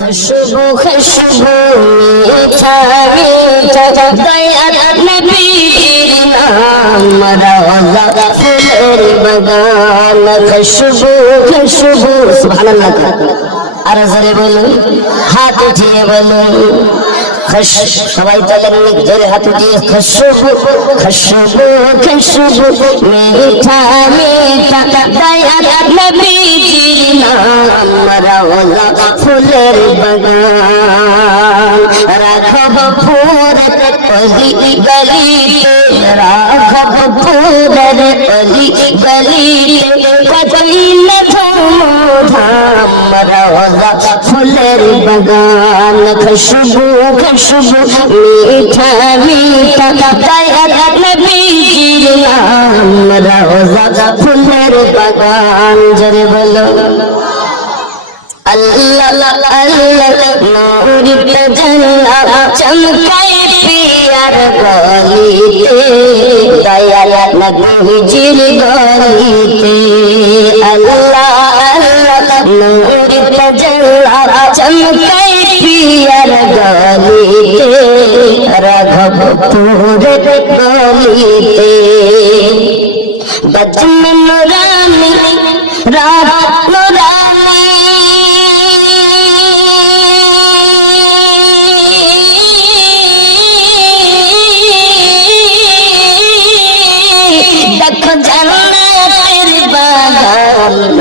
খুশবু খুশবু মিঠা মিঠা দয়াল নবীর নাম রওজা ফুলের বাগান খুশবু খুশবু সুবহানাল্লাহ আর জোরে বলুন হাত উঠিয়ে বলুন খুশ সবাই তালেন জোরে হাত উঠিয়ে খুশবু খুশবু খুশবু মিঠা মিঠা, দয়াল নবীর নাম রওজা ফুলের বাগান। রাঘব ফুরের অলি গলিতে, রাঘব ফুরের অলি গলিতে রওজা ফুলের বাগান খুশবু খুশবু মিঠা মিঠা দয়াল নবীজির নাম। রওজা ফুলের বাগান, জরে বলো। আল্লাহ আল্লাহ, নূর তজল্লা চমকায় পিয়ার গলিতে। দয়াল নবীজির গলিতে। আল্লাহ আল্লাহ নূর তজল্লা চমকায় পিয়ার গলিতে রাঘবপুরের গলিতে বজম নুরানি রাত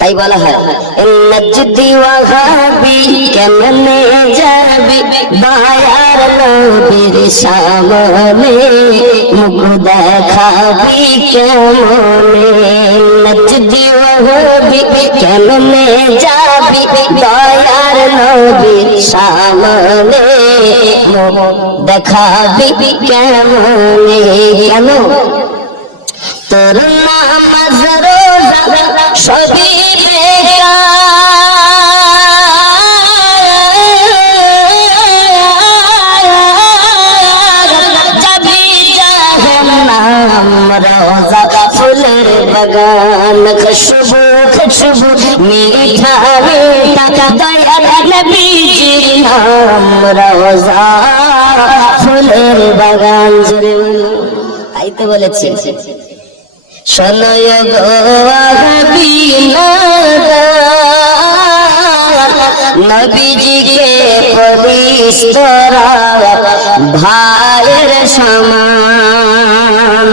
তাই বলা হয় নজদি ওয়াহাবি কেমনে যাবি? বায়ার নবীর সামনে মুখ দেখাবি কেমনে? নজদি ওয়াহাবি কেমনে যাবি? দয়ার নবীর সামনে মুখ দেখাবি কেমনে? কেন? তোর নামাজ রোজা সবই যাবি জাহান্নাম, রোজা ফুলের বাগান খুশবু খুশবু মিঠা মিঠা দয়াল নবীজির নাম, রোজা ফুলের বাগান জুড়ে তাই তো বলেছি। শোনয় নবীজিকে পুলিশ তোরা ভাইয়ের সমান।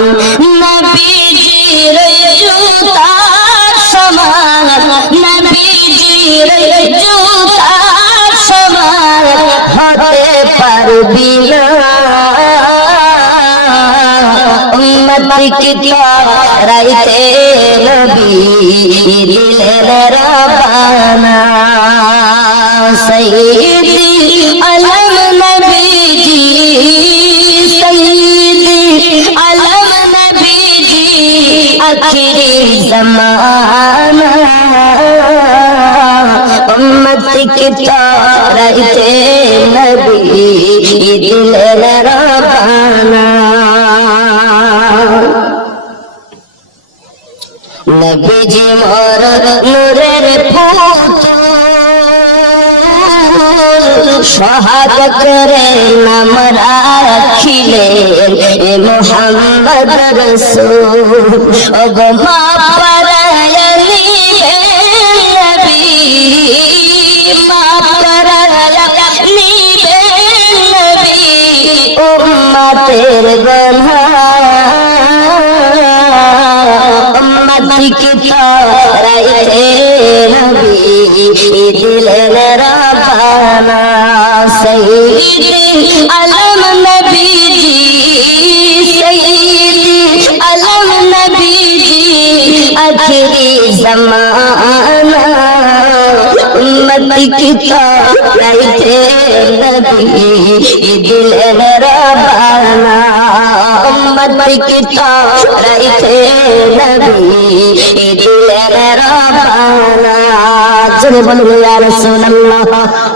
উম্মতিকে তারাইতে নবী দিলেন রবানা সৈয়দি আলম নবীজি সৈয়দি আলম নবীজি আখিরি জমানা উম্মতিকে তারাইতে নবী দিলেন রবানা নবীজি মোর নূরের করে নাম রাখিলেন এ মোহাম্মদ রসুল। ও গো মা পরায়ণী নবী মা পরায়ণী নবী। উম্মতের গনা উম্মতিকে তারাইতে নবী দিলেন রব্বানা সাইয়্যিদি আলম নবীজি সাইয়্যিদি আলম নবীজি আখিরি জামানা উম্মত উম্মতি কি তাইতে নবী দিলেন রবানা উম্মতি কি তাইতে নবী দিলেন রবানা জোরে বলব ইয়া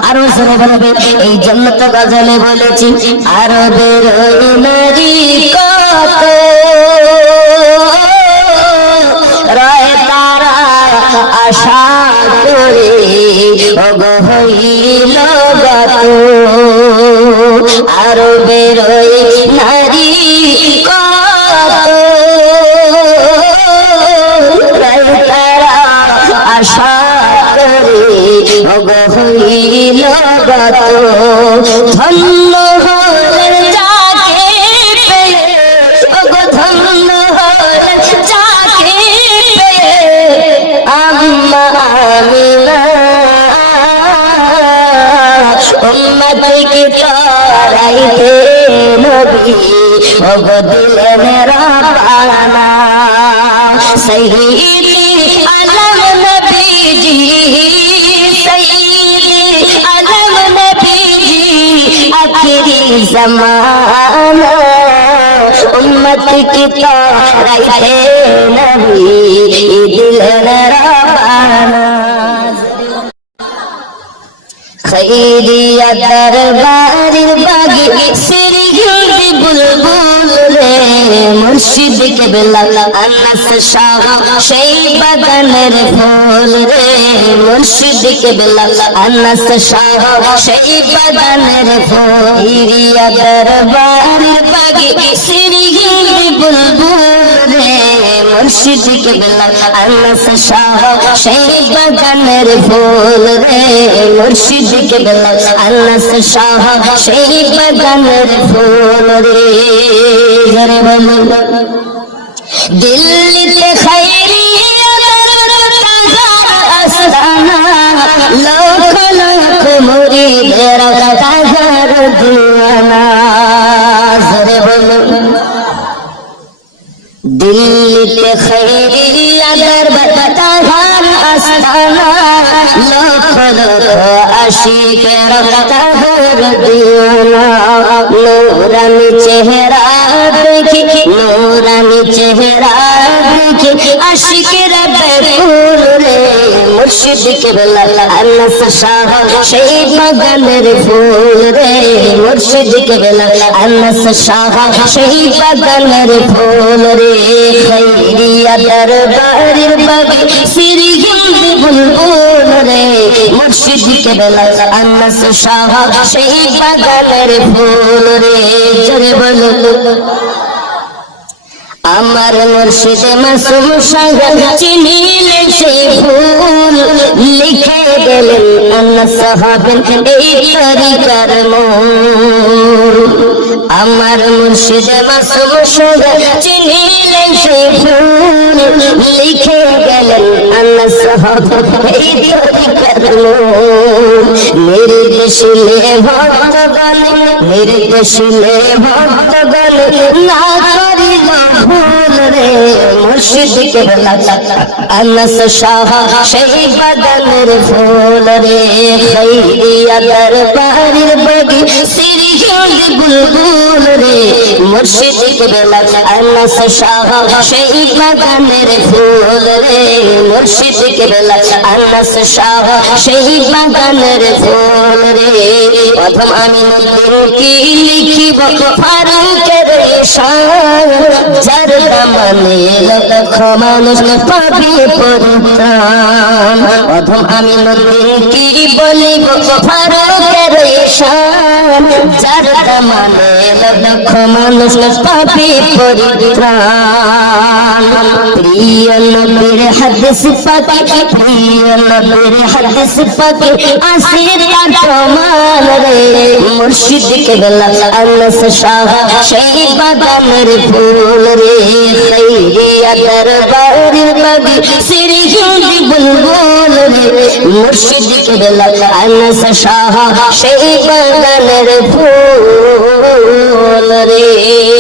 আরও জোরে বলবে এই জন্নত গজলে বলেছি আরবের ওই নারী কত আশা করে অগ হইল আরও তারাইতে নবী দিলেন রাবানা সাইয়্যিদি আলম নবীজি, সাইয়্যিদি আলম নবীজি, আখিরি জামানা। উম্মত কি তারাইতে নবী দিলেন রাবানা খৈরিয়া দরবারের বাগে সিরি হিন্দি বুলবুল রে মুর্শিদ কে বেলা আনাস শাহ সেই বাগানের ফুল রে। মুর্শিদ কে বেলা আনাস শাহ সেই বাগানের ফুল। খৈরিয়া দরবারের বাগে সিরি হিন্দি বুলবুল মুর্শিদ কে বেলা আনাস শাহ, সেই বাগানের ফুল রে। মুর্শিদ কে বেলা আনাস শাহ, সেই বাগানের ফুল রে। জরে বলো দিল্লিতে খাইরিয়া আস্তানা, লক্ষ লক্ষ মুরিদের কাজার দিওয়ানা দিল্লিতে খৈরিয়া দরবার তাহার আস্তানা। লক্ষ লক্ষ আশিকের তাহার দিওয়ানা নূরানি চেহারা দেখি, নূরানি চেহারা দেখি। আশিকের বেকুল রে মুর্শিদ কে বেলা আনাস শাহ সেই বাগানের ফুল রে মুর্শিদ কে বেলা আনাস শাহ সেই বাগানের ফুল রে খৈরিয়া দরবারের বাগে সিরি হিন্দ বুলবুল রে মুর্শিদ শাহ সেই বাগানের ফুল রে জরে বলো আমার মুর্শিদ মাসুম সাগর চিনিলে সেই ফুল লিখে গেলেন অন্য সাহাবেন এই তরিকার মোর আমার মুর্শিদ মাসুম সাগর চিনিলে সেই ফুল লিখে গেলেন অন্য সাহাবেন এই তরিকার মোর মেরে দেশিলে ভক্তগণ মেরে দেশিলে ভক্তগণ না করিল ভুল রে মুর্শিদ আনস শাহ সেই বাগানের ফুল রে খৈরিয়া দরবারের বগি সিরি হিন্দ বুলবুল রে, মুর্শিদ কে বেলা আনস শাহ, সেই বাগানের ফুল রে, মুর্শিদ কে বেলা আনস শাহ, সেই বাগানের ফুল রে। প্রথম আমি নতুন কি লিখিব ফারুকের শান, যার দামানে লক্ষ মানুষ পাবে পরিত্রাণ। প্রথম আমি নতুন কি বলিব ফারুকের শান যার দামানে লক্ষ মানুষ পাপি পরিত্রাণ প্রিয় নবীর হাদিস পাকে প্রিয় নবীর হাদিস পাকে আসির প্রমাণ রে মুর্শিদ কে বেলা আনস শাহ সেই বাগানের ফুল রে খৈরিয়া দরবারের বাগি সিরি হিন্দি বুলবুল রে মুর্শিদ ফুল রে